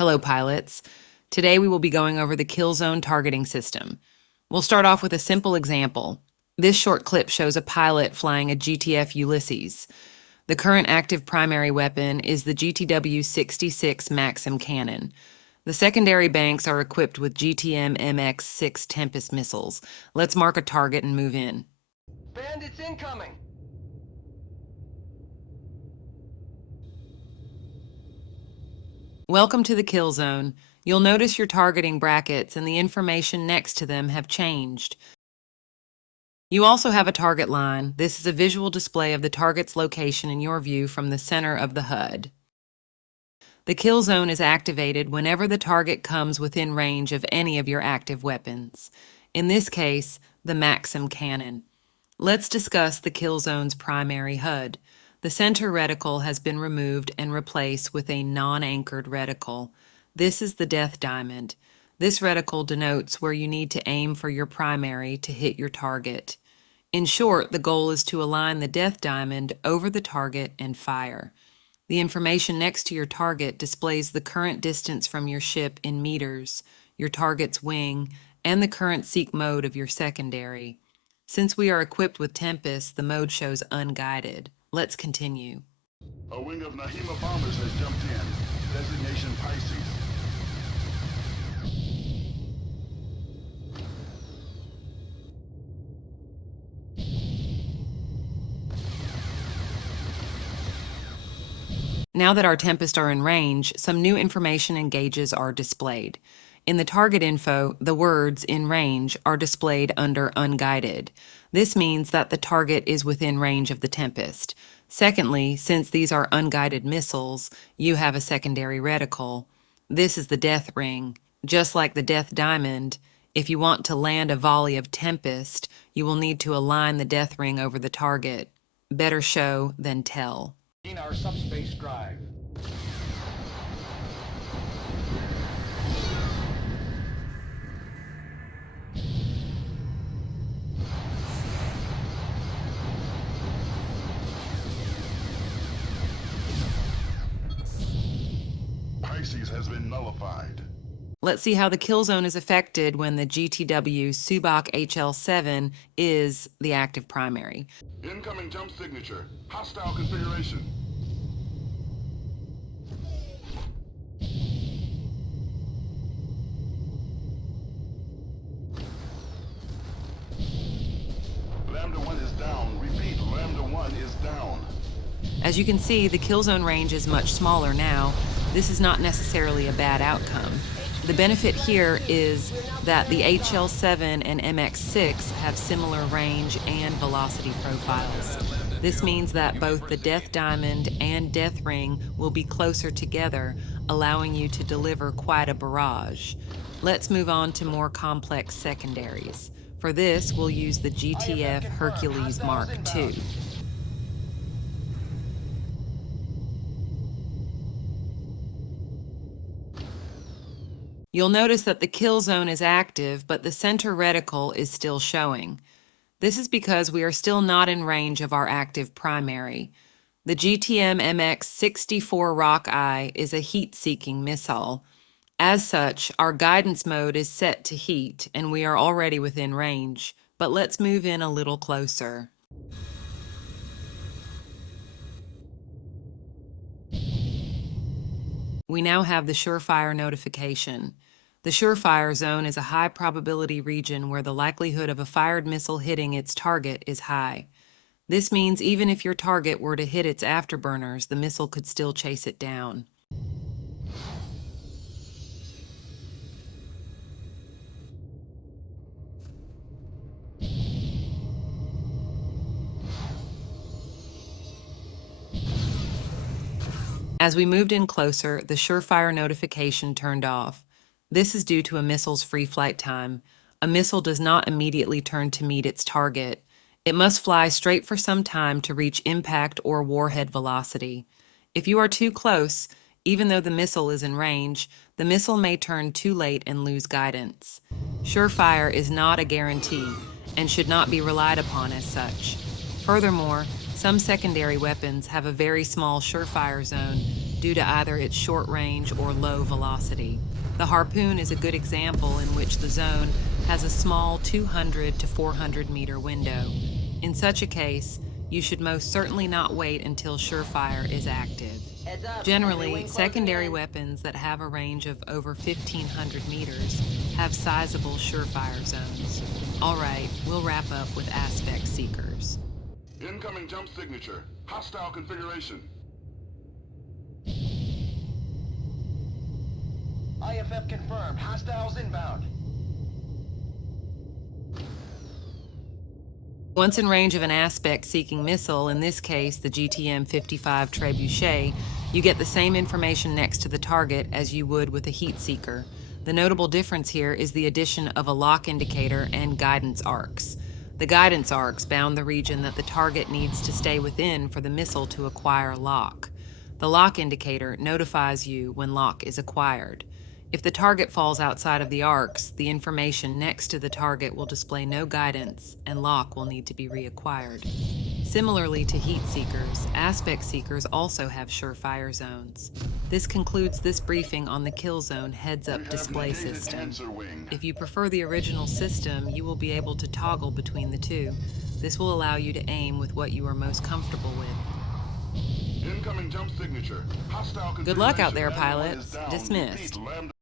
Hello, pilots. Today we will be going over the kill zone targeting system. We'll start off with a simple example. This short clip shows a pilot flying a GTF Ulysses. The current active primary weapon is the GTW-66 Maxim cannon. The secondary banks are equipped with GTM MX-6 Tempest missiles. Let's mark a target and move in. Bandits incoming! Welcome to the kill zone. You'll notice your targeting brackets and the information next to them have changed. You also have a target line. This is a visual display of the target's location in your view from the center of the HUD. The kill zone is activated whenever the target comes within range of any of your active weapons. In this case, the Maxim cannon. Let's discuss the kill zone's primary HUD. The center reticle has been removed and replaced with a non-anchored reticle. This is the death diamond. This reticle denotes where you need to aim for your primary to hit your target. In short, the goal is to align the death diamond over the target and fire. The information next to your target displays the current distance from your ship in meters, your target's wing, and the current seek mode of your secondary. Since we are equipped with Tempest, the mode shows unguided. Let's continue. A wing of Nahima bombers has jumped in. Designation Pisces. Now that our Tempest are in range, some new information and gauges are displayed. In the target info, the words "in range" are displayed under unguided. This means that the target is within range of the Tempest. Secondly, since these are unguided missiles, you have a secondary reticle. This is the death ring. Just like the death diamond, if you want to land a volley of Tempest, you will need to align the death ring over the target. Better show than tell. In our subspace drive. Pisces has been nullified. Let's see how the kill zone is affected when the GTW Subak HL7 is the active primary. Incoming jump signature. Hostile configuration. Lambda 1 is down. Repeat, Lambda 1 is down. As you can see, the kill zone range is much smaller now. This is not necessarily a bad outcome. The benefit here is that the HL7 and MX6 have similar range and velocity profiles. This means that both the Death Diamond and Death Ring will be closer together, allowing you to deliver quite a barrage. Let's move on to more complex secondaries. For this, we'll use the GTF Hercules Mark II. You'll notice that the kill zone is active, but the center reticle is still showing. This is because we are still not in range of our active primary. The GTM MX-64 Rockeye is a heat-seeking missile. As such, our guidance mode is set to heat, and we are already within range. But let's move in a little closer. We now have the surefire notification. The surefire zone is a high probability region where the likelihood of a fired missile hitting its target is high. This means even if your target were to hit its afterburners, the missile could still chase it down. As we moved in closer, the surefire notification turned off. This is due to a missile's free flight time. A missile does not immediately turn to meet its target. It must fly straight for some time to reach impact or warhead velocity. If you are too close, even though the missile is in range, the missile may turn too late and lose guidance. Surefire is not a guarantee and should not be relied upon as such. Furthermore, some secondary weapons have a very small surefire zone due to either its short range or low velocity. The Harpoon is a good example in which the zone has a small 200 to 400 meter window. In such a case, you should most certainly not wait until Surefire is active. Heads up. Generally, secondary weapons that have a range of over 1,500 meters have sizable Surefire zones. All right, we'll wrap up with aspect seekers. Incoming jump signature. Hostile configuration. IFF confirmed. Hostiles inbound. Once in range of an aspect-seeking missile, in this case the GTM-55 Trebuchet, you get the same information next to the target as you would with a heat seeker. The notable difference here is the addition of a lock indicator and guidance arcs. The guidance arcs bound the region that the target needs to stay within for the missile to acquire lock. The lock indicator notifies you when lock is acquired. If the target falls outside of the arcs, the information next to the target will display no guidance and lock will need to be reacquired. Similarly to heat seekers, aspect seekers also have Surefire zones. This concludes this briefing on the kill zone heads-up display system. If you prefer the original system, you will be able to toggle between the two. This will allow you to aim with what you are most comfortable with. Incoming jump signature. Hostile Good luck out there, configuration. pilots. Dismissed. Repeat, Lambda